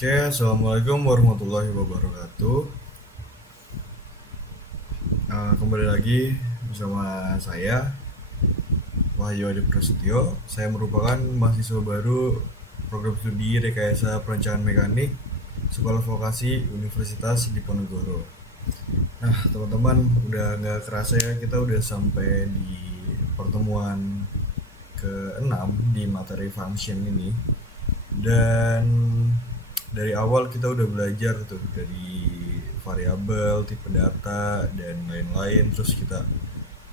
Oke, assalamualaikum warahmatullahi wabarakatuh. Kembali lagi bersama saya Wahyu Adi Prasetyo. Saya merupakan mahasiswa baru program studi Rekayasa Perancangan Mekanik Sekolah Vokasi Universitas Diponegoro. Nah, teman-teman, udah nggak kerasa ya kita udah sampai di pertemuan ke-6 di materi function ini. Dan dari awal kita udah belajar tuh dari variabel, tipe data dan lain-lain. Terus kita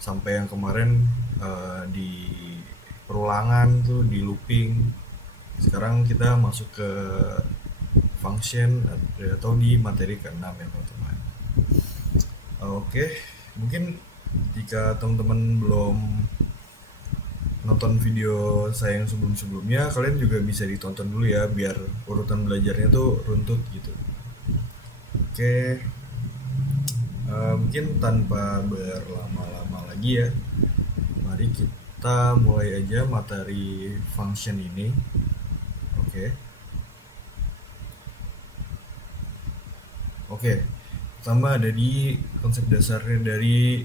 sampai yang kemarin di perulangan tuh di looping. Sekarang kita masuk ke function atau di materi ke-6 ya teman-teman. Oke, mungkin jika teman-teman belum nonton video saya yang sebelum-sebelumnya, kalian juga bisa ditonton dulu ya biar urutan belajarnya tuh runtut gitu. Oke, mungkin tanpa berlama-lama lagi ya, mari kita mulai aja materi function ini. Oke, oke. Pertama ada di konsep dasarnya dari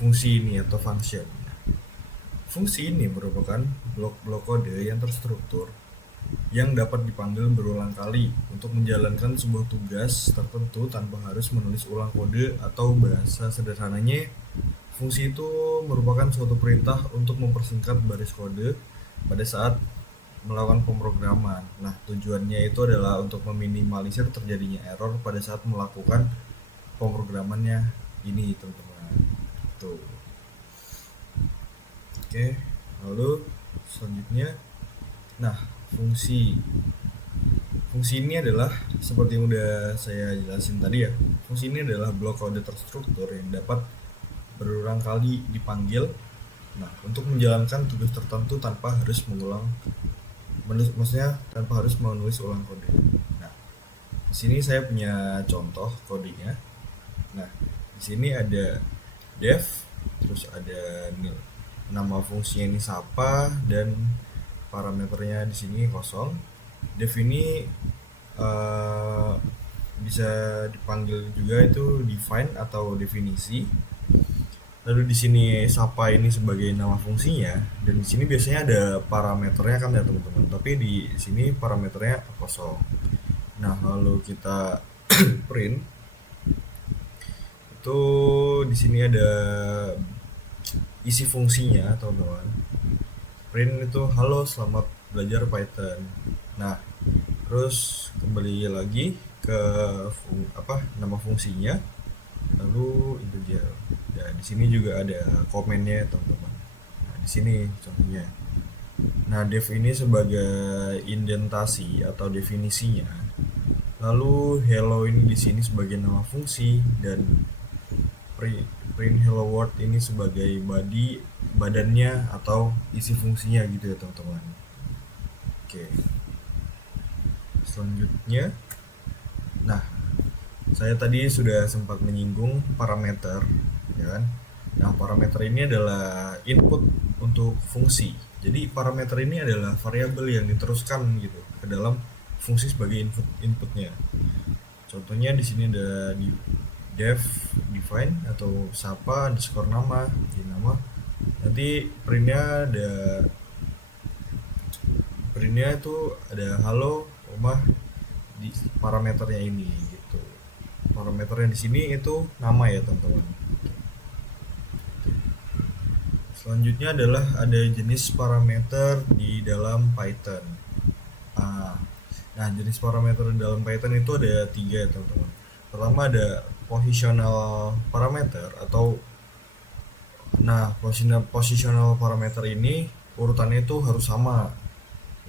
fungsi ini atau function. Fungsi ini merupakan blok-blok kode yang terstruktur yang dapat dipanggil berulang kali untuk menjalankan sebuah tugas tertentu tanpa harus menulis ulang kode, atau bahasa sederhananya, fungsi itu merupakan suatu perintah untuk mempersingkat baris kode pada saat melakukan pemrograman. Nah, tujuannya itu adalah untuk meminimalisir terjadinya error pada saat melakukan pemrogramannya ini, teman-teman. Tuh. Oke, lalu selanjutnya, nah, fungsi fungsi ini adalah seperti yang udah saya jelasin tadi ya. Fungsi ini adalah blok kode terstruktur yang dapat berulang kali dipanggil. Nah, untuk menjalankan tugas tertentu tanpa harus maksudnya tanpa harus menulis ulang kode. Nah, di sini saya punya contoh kodenya. Nah, di sini ada def, terus ada nama fungsinya ini siapa, dan parameternya di sini kosong. Def ini bisa dipanggil juga itu define atau definisi. Lalu di sini Sapa ini sebagai nama fungsinya, dan di sini biasanya ada parameternya kan ya teman-teman. Tapi di sini parameternya kosong. Nah, lalu kita print itu di sini ada isi fungsinya teman-teman. Print itu halo selamat belajar Python. Nah, terus kembali lagi ke nama fungsinya, lalu integer. Ya, di sini juga ada komennya teman-teman. Nah, di sini contohnya. Nah, def ini sebagai indentasi atau definisinya. Lalu hello ini di sini sebagai nama fungsi, dan print hello world ini sebagai badannya atau isi fungsinya gitu ya teman-teman. Oke. Selanjutnya, nah, saya tadi sudah sempat menyinggung parameter, ya kan? Nah, parameter ini adalah input untuk fungsi. Jadi parameter ini adalah variabel yang diteruskan gitu ke dalam fungsi sebagai inputnya. Contohnya di sini ada di def define atau sapa underscore nama, di nama. Nanti printnya itu ada halo rumah di parameternya ini gitu. Parameternya di sini itu nama ya teman-teman. Selanjutnya adalah ada jenis parameter di dalam Python. Nah, jenis parameter di dalam Python itu ada 3 ya teman-teman. Pertama ada positional parameter atau positional parameter ini urutannya itu harus sama.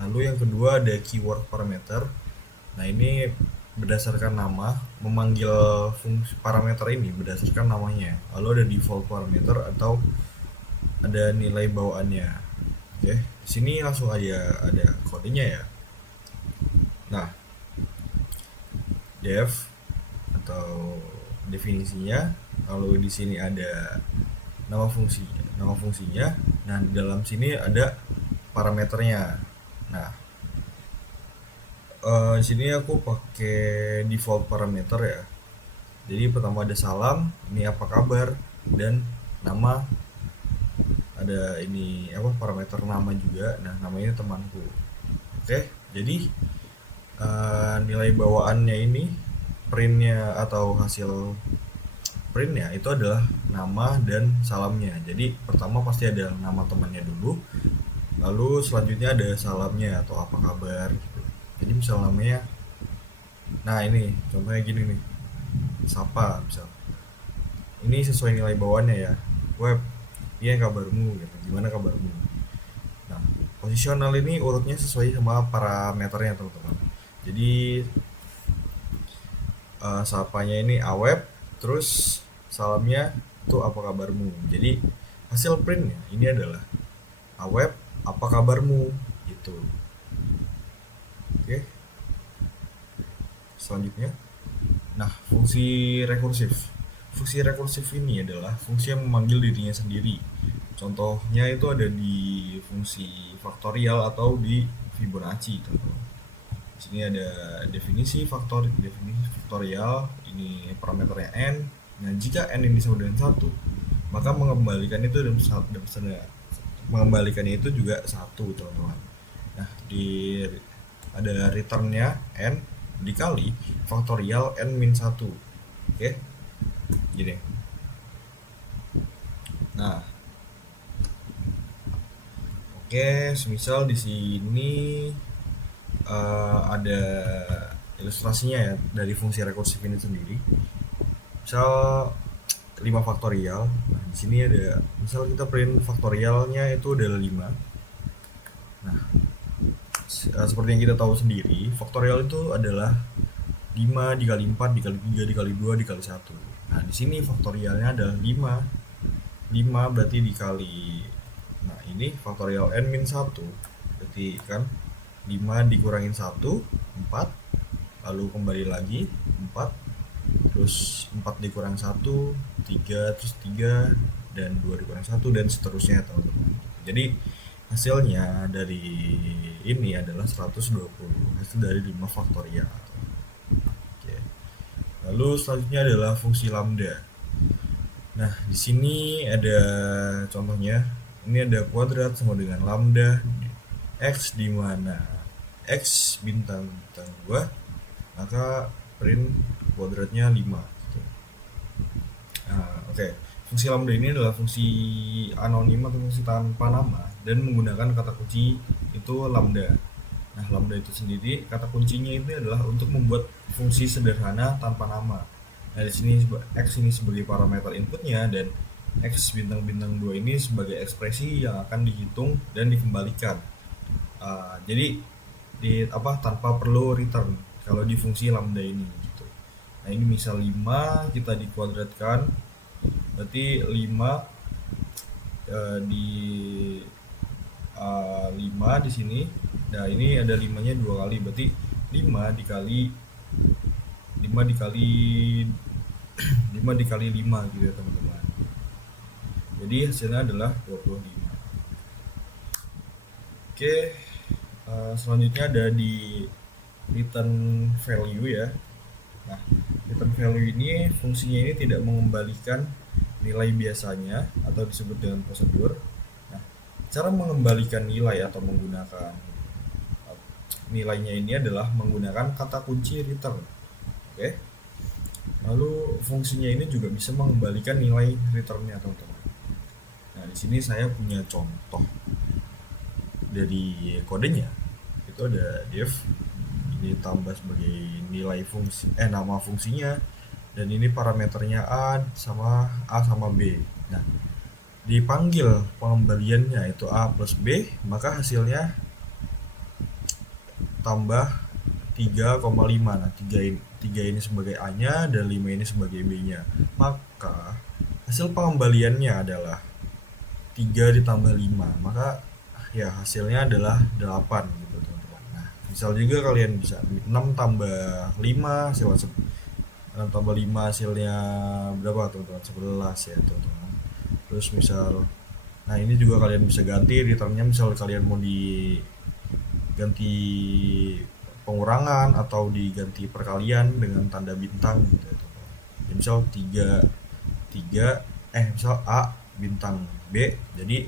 Lalu yang kedua ada keyword parameter. Nah, ini berdasarkan nama, memanggil fungsi parameter ini berdasarkan namanya. Lalu ada default parameter atau ada nilai bawaannya. Oke, di sini langsung aja ada kodenya ya. Nah, def atau definisinya, lalu di sini ada nama fungsinya. Nah, di dalam sini ada parameternya. Nah, Di sini aku pakai default parameter ya. Jadi pertama ada salam, ini apa kabar, dan nama. Ada ini apa parameter nama juga. Nah, namanya temanku. Oke, jadi nilai bawaannya ini printnya atau hasil printnya itu adalah nama dan salamnya. Jadi pertama pasti ada nama temannya dulu, lalu selanjutnya ada salamnya atau apa kabar gitu. Jadi misal namanya, nah ini contohnya gini nih, Sapa misal. Ini sesuai nilai bawaannya ya. Web, iya kabarmu gitu. Gimana kabarmu? Nah, posisional ini urutnya sesuai sama parameternya teman-teman. Jadi sapanya ini aweb, terus salamnya tuh apa kabarmu. Jadi hasil printnya ini adalah aweb apa kabarmu gitu. Oke, selanjutnya. Nah, fungsi rekursif. Fungsi rekursif ini adalah fungsi yang memanggil dirinya sendiri. Contohnya itu ada di fungsi faktorial atau di Fibonacci, teman-teman. Di sini ada definisi faktorial, ini parameternya n. Nah, jika n ini sama dengan 1, maka mengembalikan itu mengembalikannya itu juga 1, teman-teman. Nah, ada returnnya n dikali faktorial n min 1. Oke, gini. Nah, oke, semisal di sini ada ilustrasinya ya dari fungsi rekursif ini sendiri. Misal 5 faktorial. Nah, di sini ada misal kita print faktorialnya itu adalah 5. Nah, seperti yang kita tahu sendiri, faktorial itu adalah 5 dikali 4 dikali 3 dikali 2 dikali 1. Nah, di sini faktorialnya adalah 5. 5 berarti dikali, nah ini faktorial n min 1. Berarti kan 5 dikurangin 1, 4. Lalu kembali lagi 4. Terus 4 dikurang 1, 3, terus 3, dan 2 dikurang 1, dan seterusnya teman-teman. Jadi hasilnya dari ini adalah 120, hasil dari 5 faktorial. Oke. Lalu selanjutnya adalah fungsi lambda. Nah, di sini ada contohnya. Ini ada kuadrat sama dengan lambda x, di mana x bintang 2, maka print kuadratnya 5 gitu. Nah, oke. Fungsi lambda ini adalah fungsi anonim atau fungsi tanpa nama dan menggunakan kata kunci itu lambda. Nah, lambda itu sendiri kata kuncinya itu adalah untuk membuat fungsi sederhana tanpa nama. Nah, di sini x ini sebagai parameter inputnya dan x bintang 2 ini sebagai ekspresi yang akan dihitung dan dikembalikan. Jadi tanpa perlu return kalau di fungsi lambda ini gitu. Nah, ini misal 5 kita dikuadratkan, berarti 5 di 5 di sini. Nah, ini ada 5-nya 2 kali, berarti 5 dikali 5 dikali 5 dikali 5 gitu ya teman-teman. Jadi hasilnya adalah 25. Oke, selanjutnya ada di return value ya. Nah, return value ini fungsinya ini tidak mengembalikan nilai biasanya atau disebut dengan prosedur. Nah, cara mengembalikan nilai atau menggunakan nilainya ini adalah menggunakan kata kunci return. Oke. Lalu fungsinya ini juga bisa mengembalikan nilai returnnya teman-teman. Nah, di sini saya punya contoh dari kodenya. Itu ada def ini tambah sebagai nilai fungsi nama fungsinya, dan ini parameternya a sama b. Nah, dipanggil pengembaliannya itu a plus b, maka hasilnya tambah 3,5. Nah, 3 ini sebagai a nya dan 5 ini sebagai b nya, maka hasil pengembaliannya adalah 3 ditambah 5, maka ya hasilnya adalah 8 gitu teman-teman. Nah, misal juga kalian bisa 6 tambah 5 hasilnya 6 tambah 5 hasilnya berapa teman-teman? 11 ya teman-teman. Terus misal, nah ini juga kalian bisa ganti returnnya, misal kalian mau diganti pengurangan atau diganti perkalian dengan tanda bintang gitu ya teman-teman. Ya, misal 3 3 misal A bintang B, jadi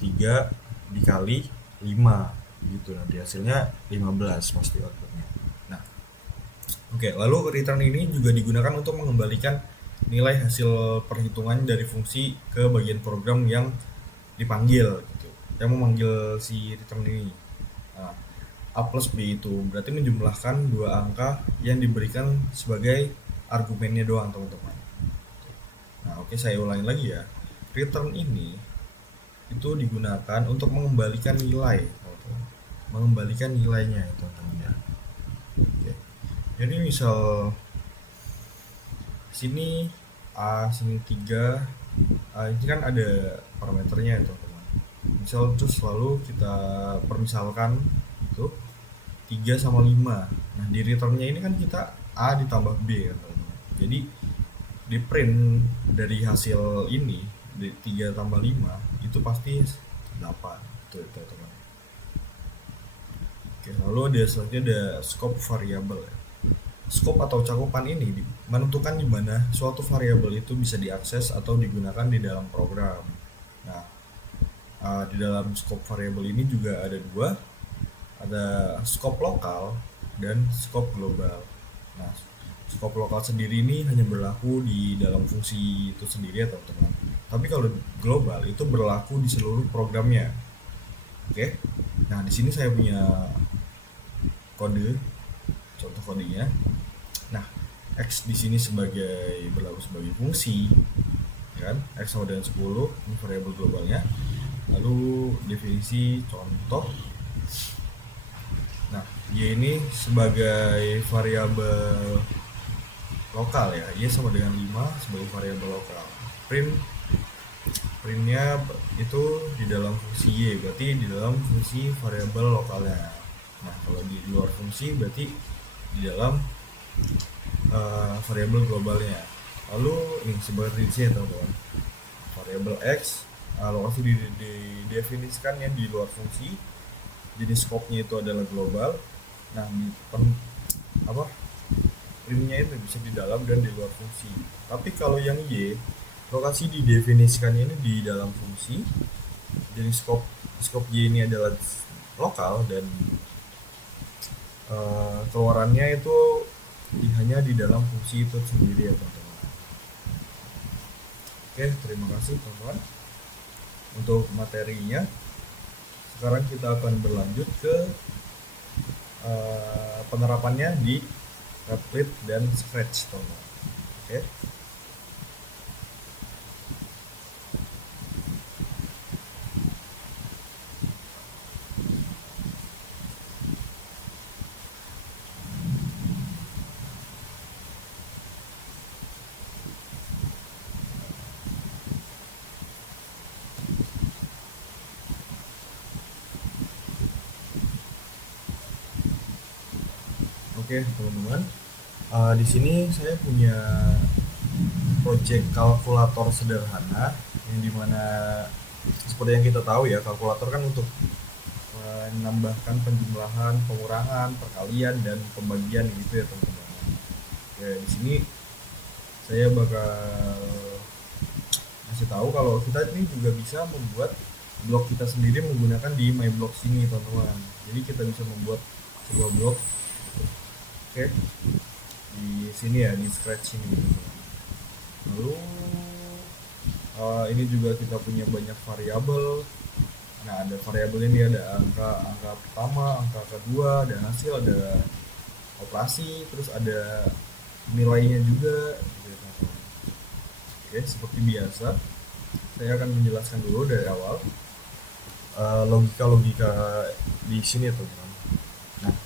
3 dikali 5 gitu, nanti hasilnya 15 pasti outputnya. Nah, oke, lalu return ini juga digunakan untuk mengembalikan nilai hasil perhitungan dari fungsi ke bagian program yang dipanggil gitu, yang memanggil si return ini. Nah, A plus B itu berarti menjumlahkan dua angka yang diberikan sebagai argumennya doang teman-teman. Nah, oke, saya ulangi lagi ya. Return ini itu digunakan untuk mengembalikan nilai, teman-teman. Mengembalikan nilainya itu, teman-teman ya. Oke. Jadi misal sini A, sini 3, ini kan ada parameternya ya teman-teman. Misal terus lalu kita permisalkan itu 3 sama 5. Nah, di returnnya ini kan kita A ditambah B kan teman-teman. Jadi di print dari hasil ini di 3 tambah 5 itu pasti 8 itu teman-teman. Oke, lalu ada selanjutnya ada scope variable. Scope atau cakupan ini menentukan di mana suatu variabel itu bisa diakses atau digunakan di dalam program. Nah, di dalam scope variabel ini juga ada dua, ada scope lokal dan scope global. Nah, scope lokal sendiri ini hanya berlaku di dalam fungsi itu sendiri ya teman-teman. Tapi kalau global itu berlaku di seluruh programnya. Oke. Nah, di sini saya punya kode, contoh kodenya. Nah, X di sini berlaku sebagai fungsi, kan? X sama dengan 10, ini variabel globalnya. Lalu definisi contoh. Nah, Y ini sebagai variabel lokal ya. Y sama dengan 5 sebagai variabel lokal. Printnya itu di dalam fungsi Y, berarti di dalam fungsi variabel lokalnya. Nah, kalau di luar fungsi berarti di dalam variabel globalnya. Lalu ini seperti di sini teman-teman, variabel X lokasi didefinisikannya di luar fungsi, jenis scope-nya itu adalah global. Nah, printnya itu bisa di dalam dan di luar fungsi. Tapi kalau yang Y, lokasi didefinisikannya ini di dalam fungsi, jadi scope Y ini adalah lokal dan keluarannya itu hanya di dalam fungsi itu sendiri ya teman-teman. Oke, terima kasih teman-teman untuk materinya. Sekarang kita akan berlanjut ke penerapannya di Replit dan Scratch teman-teman. Oke. Oke teman-teman, di sini saya punya project kalkulator sederhana yang dimana seperti yang kita tahu ya, kalkulator kan untuk menambahkan penjumlahan, pengurangan, perkalian dan pembagian gitu ya teman-teman. Oke, di sini saya bakal kasih tahu kalau kita ini juga bisa membuat blok kita sendiri menggunakan di MyBlock sini teman-teman. Jadi kita bisa membuat sebuah blok. Oke, di sini ya, di Scratch ini. Lalu ini juga kita punya banyak variabel. Nah, ada variabel ini, ada angka pertama, angka kedua, ada hasil, ada operasi, terus ada nilainya juga. Oke, seperti biasa, saya akan menjelaskan dulu dari awal logika-logika di sini teman-teman. Nah,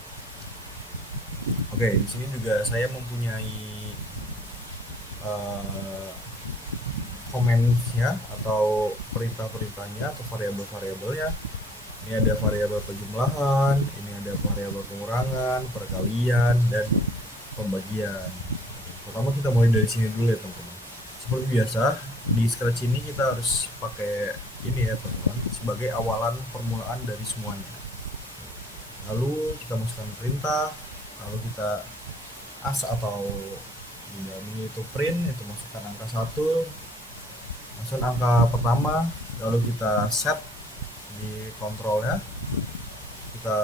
oke, di sini juga saya mempunyai komennya atau perintah-perintahnya atau variabel-variabelnya. Ini ada variabel penjumlahan, ini ada variabel pengurangan, perkalian, dan pembagian. Pertama kita mulai dari sini dulu ya teman-teman. Seperti biasa di Scratch ini kita harus pakai ini ya teman-teman sebagai awalan permulaan dari semuanya. lalu kita masukkan perintah, lalu kita as atau di dalam ini itu print, itu masukkan angka 1, masukkan angka pertama, lalu kita set di kontrolnya, kita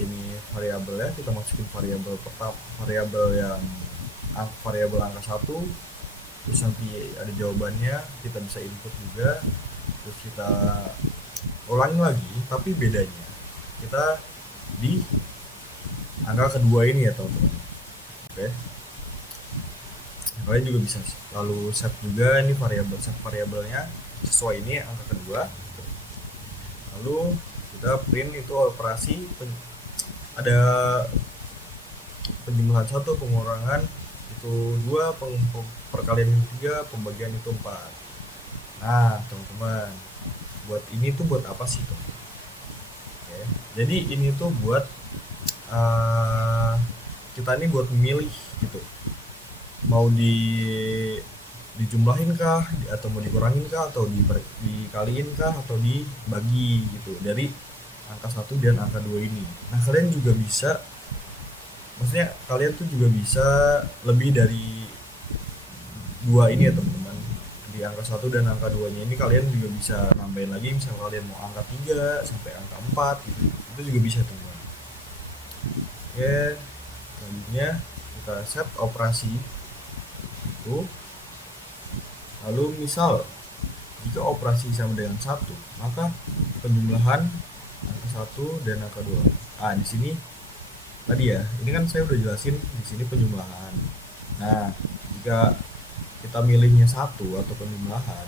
ini variabelnya, kita masukin variabel pertama, variabel angka 1, terus nanti ada jawabannya, kita bisa input juga, terus kita ulangi lagi, tapi bedanya kita di angka kedua ini ya teman-teman. Oke, kalian juga bisa lalu set juga ini set variabelnya sesuai ini angka kedua, lalu kita print itu operasi ada penjumlahan 1, pengurangan itu 2, perkalian 3, pembagian itu 4. Nah teman-teman, buat ini tuh buat apa sih tuh? Oke, jadi ini tuh buat kita ini buat memilih gitu, mau dijumlahin kah, atau mau dikurangin kah, atau dikaliin kah, atau dibagi gitu dari angka 1 dan angka 2 ini. Nah kalian juga bisa, maksudnya kalian tuh juga bisa lebih dari 2 ini ya teman-teman. Di angka 1 dan angka 2 nya ini kalian juga bisa nambahin lagi, misalnya kalian mau angka 3 sampai angka 4 gitu, itu juga bisa teman-teman. Oke, selanjutnya kita set operasi itu, lalu misal jika operasi sama dengan 1, maka penjumlahan angka 1 dan angka 2. Di sini tadi ya, ini kan saya udah jelasin di sini penjumlahan. Nah, jika kita milihnya 1 atau penjumlahan,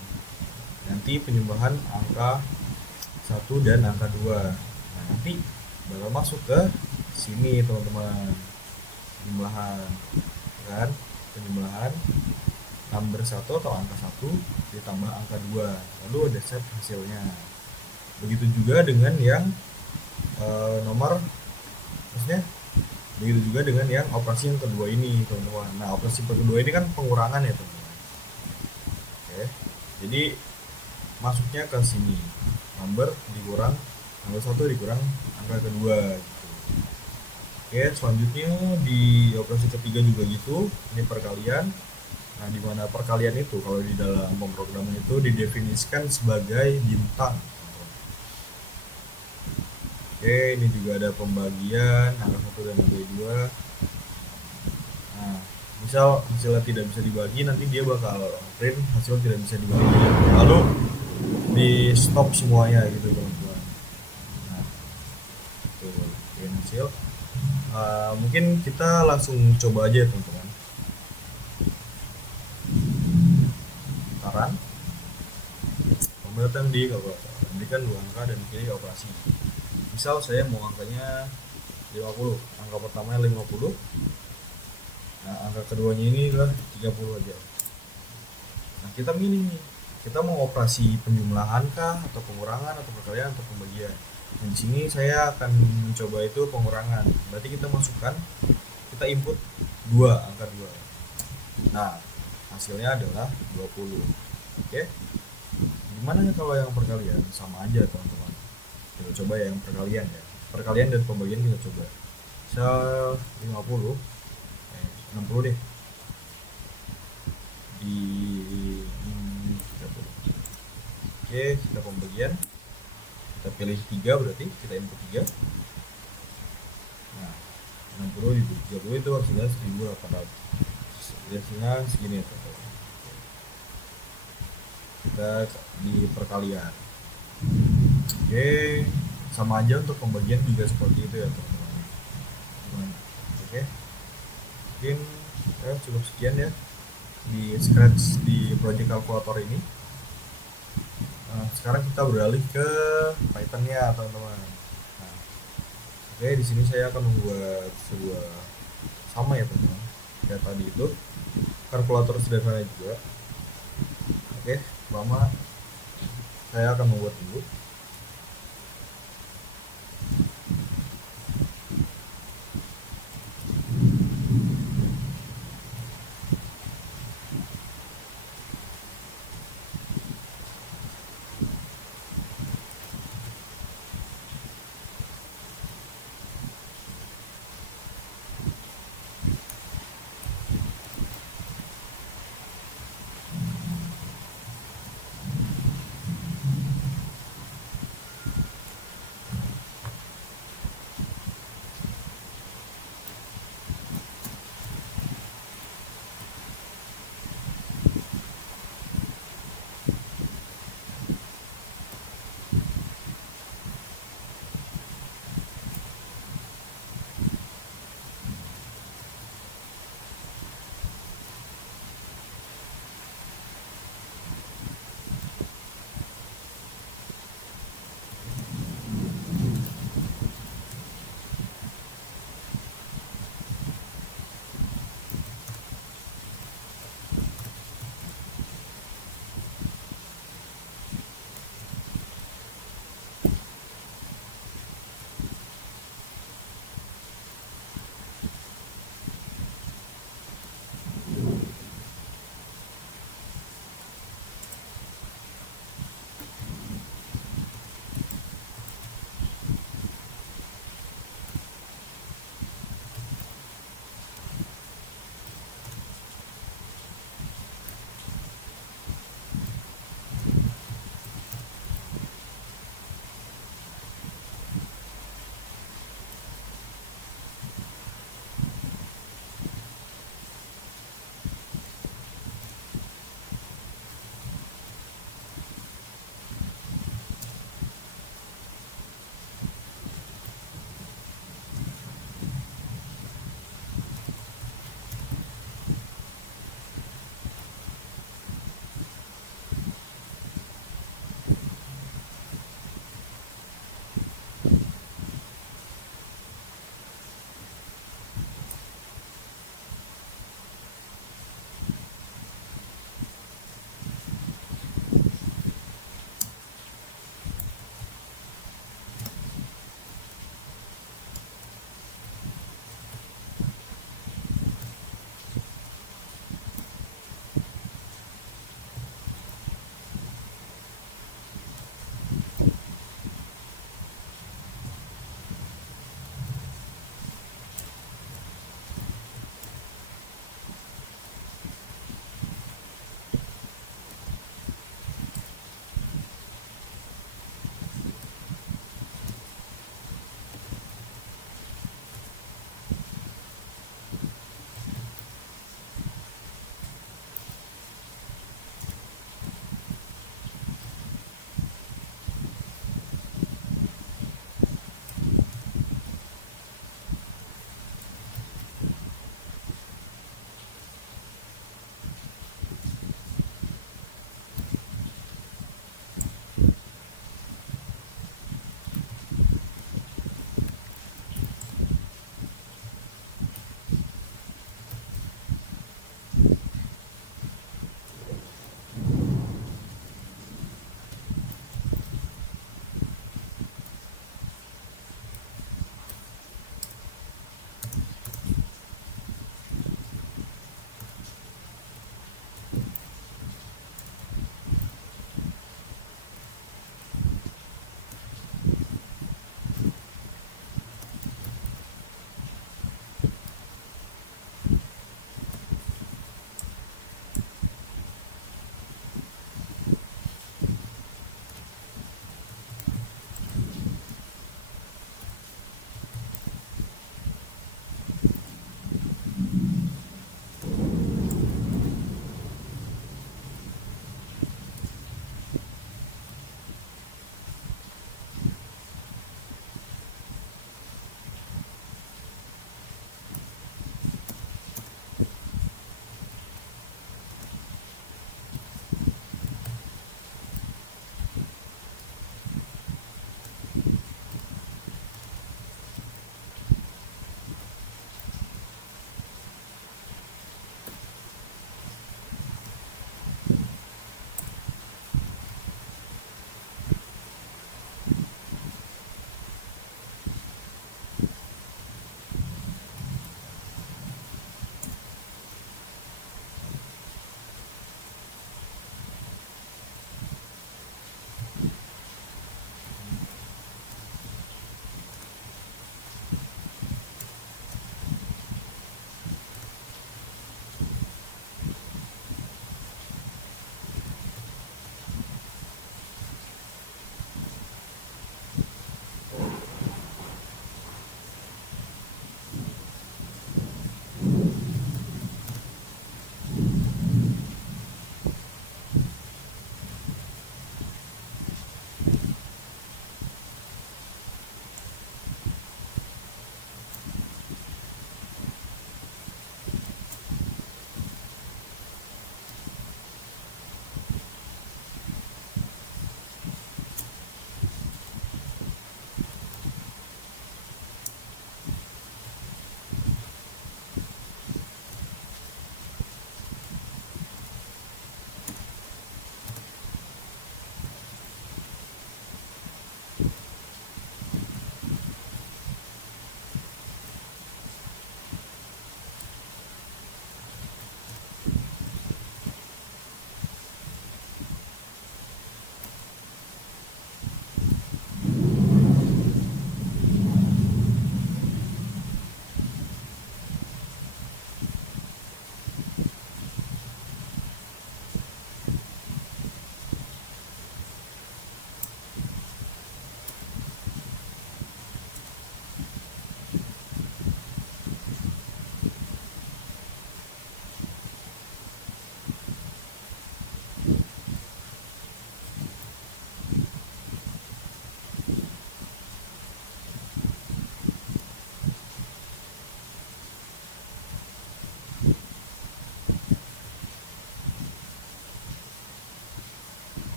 nanti penjumlahan angka 1 dan angka 2. Nah, nanti bakal masuk ke sini teman-teman, penjumlahan kan, penjumlahan number 1 atau angka 1 ditambah angka 2, lalu ada set hasilnya. Begitu juga dengan yang nomor, maksudnya begitu juga dengan yang operasi yang kedua ini teman-teman. Nah operasi kedua ini kan pengurangan ya teman-teman. Oke, jadi masuknya ke sini, number dikurang angka 1 dikurang angka kedua gitu. Oke, selanjutnya di operasi ketiga juga gitu, ini perkalian. Nah, di mana perkalian itu kalau di dalam pemrograman itu didefinisikan sebagai bintang. Oke, ini juga ada pembagian angka 1 dan angka 2. Nah, misal hasilnya tidak bisa dibagi, nanti dia bakal print hasil tidak bisa dibagi. Lalu di stop semuanya gitu teman-teman. Nah, itu print hasil. Mungkin kita langsung coba aja teman-teman. Saran, pembuatan di kalkulator, berikan 2 angka dan pilih operasi. Misal saya mau angkanya 50, angka pertamanya 50, nah angka keduanya ini adalah 30 aja. Nah kita milih nih, kita mau operasi penjumlahan kah, atau pengurangan, atau perkalian, atau pembagian. Nah di sini saya akan mencoba itu pengurangan. Berarti kita masukkan, kita input 2, angka 2. Nah hasilnya adalah 20. Oke, gimana ya kalau yang perkalian? Sama aja teman-teman. Kita coba yang perkalian ya, perkalian dan pembagian kita coba. Misal 50, 60 deh, di 30. Oke, kita pembagian, kita pilih 3, berarti kita input 3. Nah 60 di 30 itu hasilnya 1800, hasilnya segini ya teman-teman. Kita di perkalian. Oke, sama aja untuk pembagian juga seperti itu ya teman-teman. Oke, mungkin cukup sekian ya di Scratch di project kalkulator ini. Sekarang kita beralih ke Python-nya teman-teman. Nah, oke, di sini saya akan membuat sebuah sama ya teman-teman, kayak tadi itu kalkulator sederhana juga. Oke, pertama saya akan membuat dulu.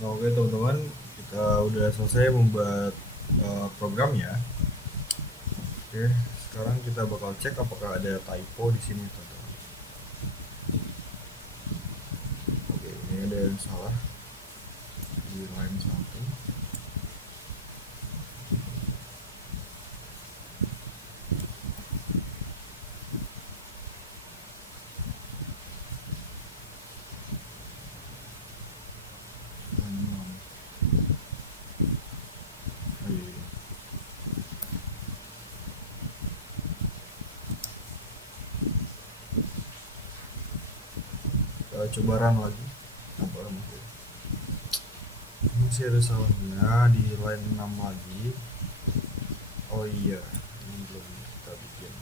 Oke teman-teman, kita udah selesai membuat programnya. Oke, sekarang kita bakal cek apakah ada typo di sini teman-teman. Oke, ini ada yang salah di line 1. Line 6. Oh, iya, iya. Kita coba run lagi. Apa masih ada salahnya di line 6 lagi. Oh iya, ini belum kita bikin.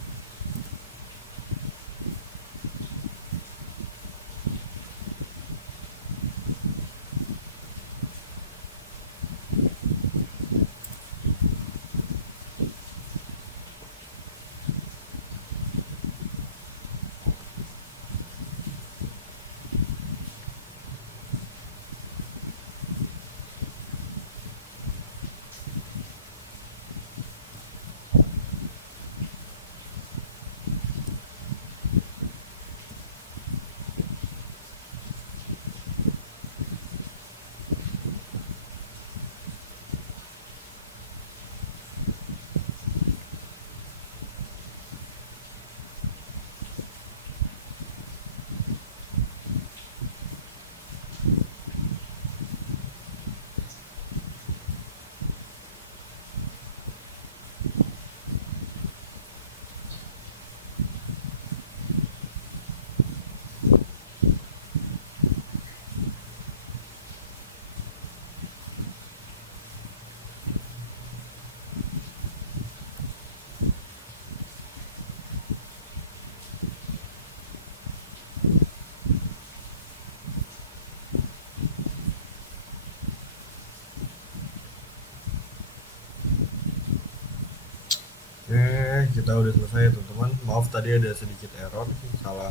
Oke, kita udah selesai teman-teman. Maaf tadi ada sedikit error, salah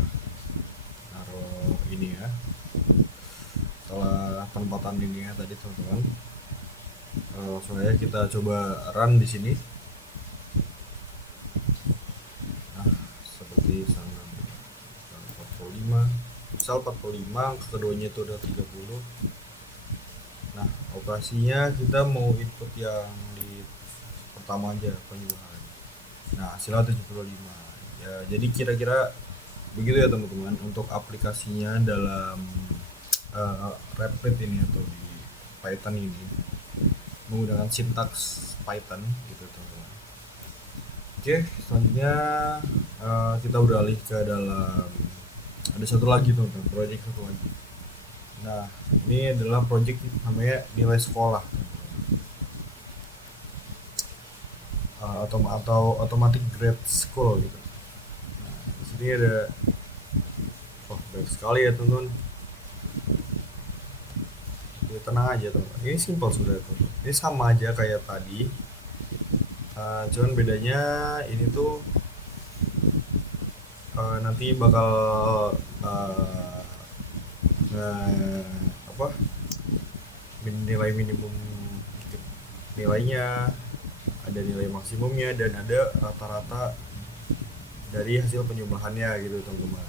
naruh ini ya, salah penempatan ini ya tadi teman-teman. Langsung aja kita coba run di sini. Nah, seperti sana 45, misal 45, angka keduanya itu udah 30. Nah, operasinya kita mau input yang di pertama aja, penyuluhan. Nah, hasilnya 75. Ya, jadi kira-kira begitu ya teman-teman untuk aplikasinya dalam Replit ini atau di Python ini menggunakan sintaks Python gitu teman-teman. Oke, selanjutnya kita beralih ke dalam ada satu lagi teman-teman, project satu lagi. Nah, ini adalah project namanya nilai sekolah, atau automatic grade school gitu. Nah, di sini ada, oh baik sekali ya teman-teman. Ya, tenang aja teman-teman. Ini simpel sudah tuh. Ini sama aja kayak tadi. Cuman bedanya ini tuh nanti bakal uh, apa nilai minimum nilainya, ada nilai maksimumnya, dan ada rata-rata dari hasil penjumlahannya gitu teman-teman.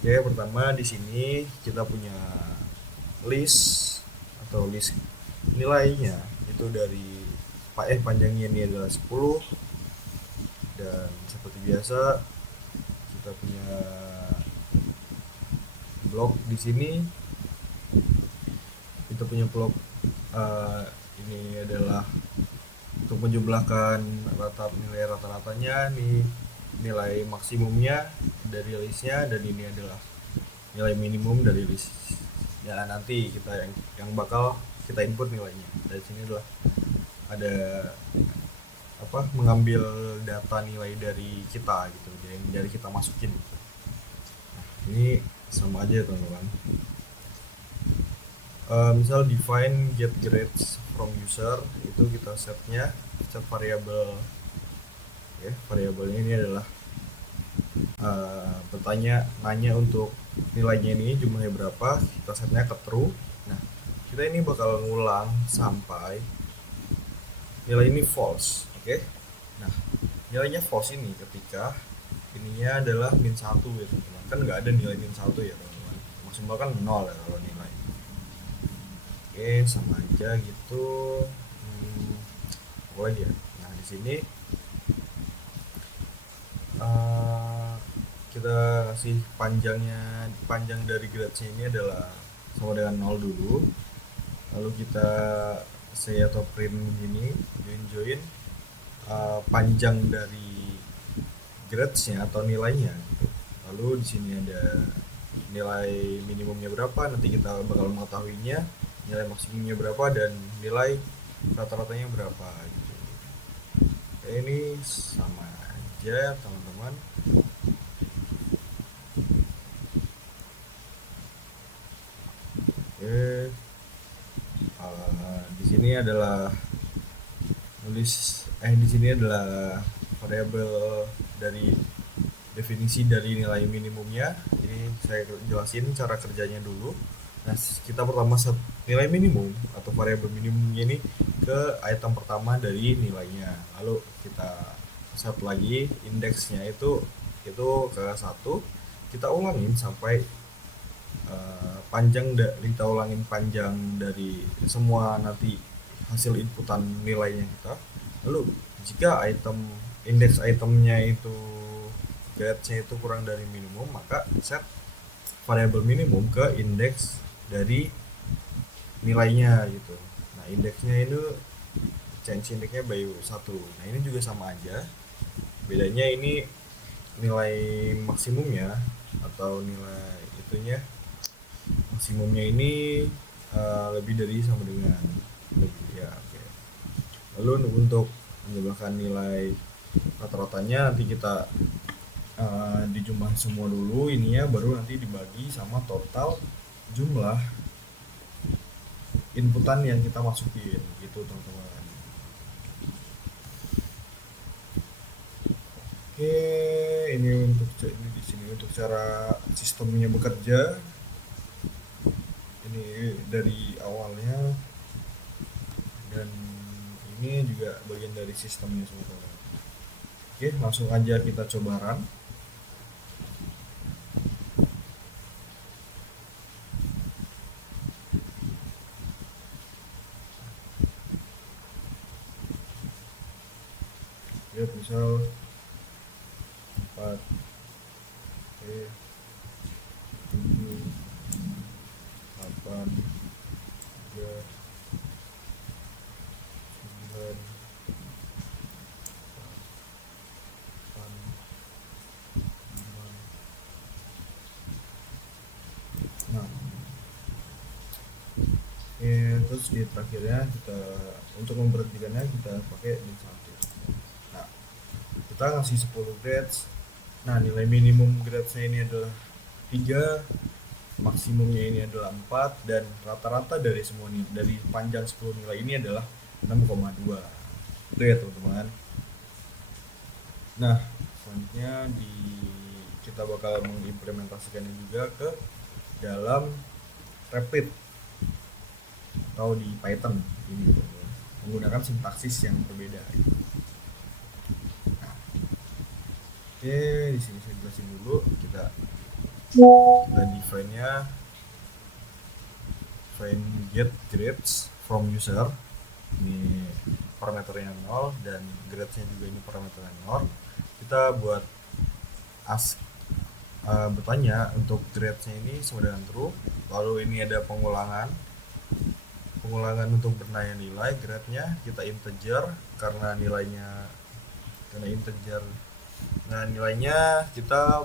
Oke, pertama di sini kita punya list atau list nilainya itu dari panjangnya ini adalah 10, dan seperti biasa kita punya blok di sini. Kita punya blok ini adalah untuk menjumlahkan nilai rata-ratanya, nih nilai maksimumnya dari listnya, dan ini adalah nilai minimum dari list. Ya nanti kita yang bakal kita input nilainya. Dari sini adalah ada apa, mengambil data nilai dari kita gitu, dari kita masukin. Nah, ini sama aja teman-teman. Misal define get grades from user, itu kita setnya set variabel ya, variabelnya ini adalah nanya untuk nilainya ini jumlahnya berapa, kita setnya ke true. Nah, kita ini bakal ngulang sampai nilai ini false. Oke. Nah, nilainya false ini ketika ininya adalah min 1 ya teman-teman. Kan nggak ada nilai min 1 ya teman-teman. Maksimal kan 0 ya kalau nilai. Oke, sama aja gitu. Apa lagi ya? Nah, di sini eh, kita kasih panjang dari grade ini adalah sama dengan 0 dulu. Lalu kita say atau print begini, join panjang dari grades-nya atau nilainya gitu. Lalu di sini ada nilai minimumnya berapa, nanti kita bakal mengetahuinya, nilai maksimumnya berapa dan nilai rata-ratanya berapa gitu. Ini sama aja teman-teman. Oke, di sini adalah di sini adalah variabel dari definisi dari nilai minimumnya. Ini saya jelasin cara kerjanya dulu. Nah, kita pertama set nilai minimum atau variabel minimumnya ini ke item pertama dari nilainya. Lalu kita set lagi indeksnya itu ke satu. Kita ulangin sampai kita ulangin panjang dari semua nanti hasil inputan nilainya kita. Lalu jika indeks itemnya itu grade-nya itu kurang dari minimum, maka set variabel minimum ke indeks dari nilainya gitu. Nah, indeksnya itu change indeksnya by 1. Nah, ini juga sama aja. Bedanya ini nilai maksimumnya atau nilai itunya maksimumnya ini lebih dari sama dengan lebih ya. Oke. Lalu untuk menjumlahkan nilai rata-ratanya nanti kita dijumlah semua dulu ininya, baru nanti dibagi sama total jumlah inputan yang kita masukin gitu teman-teman. Oke, ini di sini untuk cara sistemnya bekerja. Ini dari awalnya dan ini juga bagian dari sistemnya teman-teman. Oke, langsung aja kita coba run. Ya, misal 4 oke 7 8 3 9 8 5 6. Terus di terakhirnya kita untuk memberhentikannya kita pakai min 1. Nah, kita ngasih 10 grades. Nah, nilai minimum gradesnya ini adalah 3, maksimumnya ini adalah 4, dan rata-rata dari semua nih dari panjang 10 nilai ini adalah 6,2. Itu ya teman-teman. Nah, selanjutnya kita bakal mengimplementasikannya juga ke dalam Rapid atau di Python ini menggunakan sintaksis yang berbeda. Nah, oke, di sini saya jelasin dulu. Kita define-nya define get grades from user. Ini parameternya 0 dan grades-nya juga ini parameternya 0. Kita buat bertanya untuk grades-nya ini sama dengan true. Lalu ini ada pengulangan untuk bertanya nilai grade-nya, kita integer karena integer. Nah, nilainya kita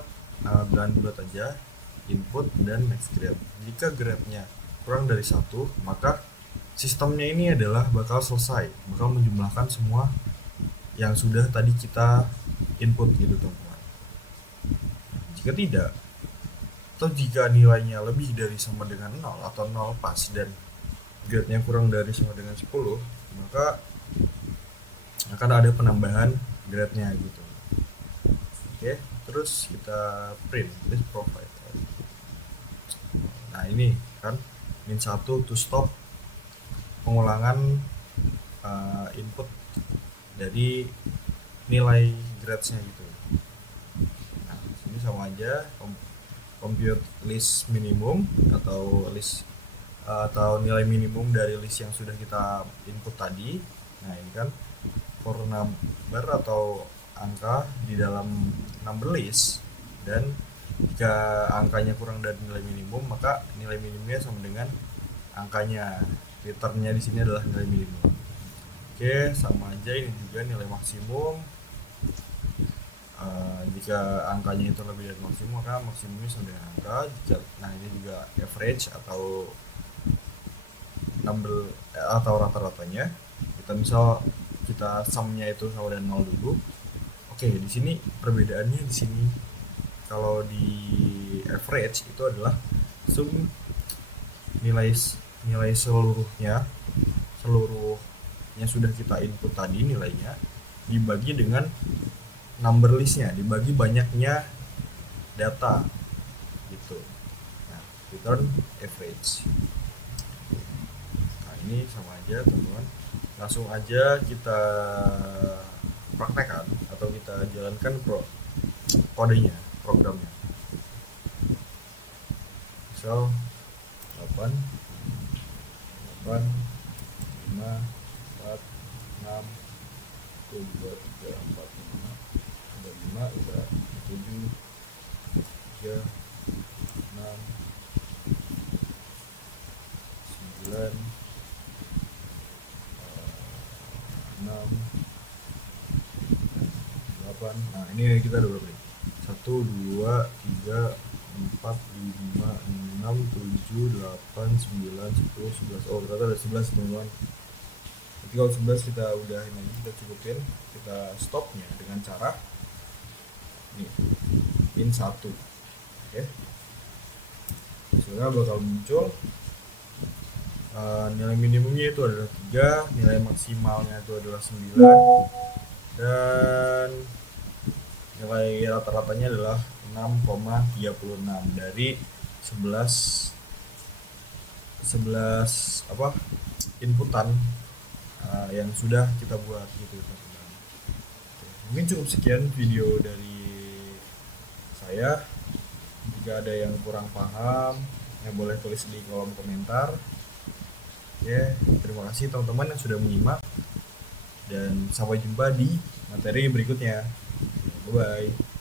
bilang bulat aja input dan next grade. Jika grade-nya kurang dari 1, maka sistemnya ini adalah bakal menjumlahkan semua yang sudah tadi kita input gitu teman-teman. Jika tidak, atau jika nilainya lebih dari sama dengan 0 atau 0 pas dan grade-nya kurang dari sama dengan 10, maka akan ada penambahan grade-nya gitu. Oke, terus kita print this provide. Nah, ini kan min 1 to stop pengulangan input dari nilai grades-nya gitu. Nah, ini sama aja compute list minimum atau nilai minimum dari list yang sudah kita input tadi. Nah, ini kan for number atau angka di dalam number list, dan jika angkanya kurang dari nilai minimum maka nilai minimumnya sama dengan angkanya. Returnnya di sini adalah nilai minimum. Oke, sama aja ini juga nilai maksimum. Jika angkanya itu lebih dari maksimum maka maksimumnya sama dengan angka. Nah, ini juga average atau number atau rata-ratanya. Kita sumnya itu sama dengan 0 dulu. Oke, di sini perbedaannya di sini. Kalau di average itu adalah sum nilai seluruhnya sudah kita input tadi nilainya dibagi dengan number listnya, dibagi banyaknya data gitu. Nah, return average. Nah, ini sama aja teman-teman. Langsung aja kita praktekkan atau kita jalankan kodenya, programnya. Misal 8 5 4 6 1 2 3 4 5 ada 5, ada 7 3 6 9 6 8. Nah, ini kita ada berapa nih? 1 2 3 4 5 6 7 8 9 10 11. Oh, ternyata ada 11 teman-teman. Jadi kalau 11 kita udahin aja, kita cukupin, kita stopnya dengan cara nih pin 1. Oke, hasilnya bakal muncul nilai minimumnya itu adalah 3, nilai maksimalnya itu adalah 9, dan nilai rata-ratanya adalah 6,36 dari 11 inputan yang sudah kita buat gitu teman-teman. Mungkin cukup sekian video dari saya. Jika ada yang kurang paham ya boleh tulis di kolom komentar. Ya, terima kasih teman-teman yang sudah menyimak, dan sampai jumpa di materi berikutnya. Bye bye.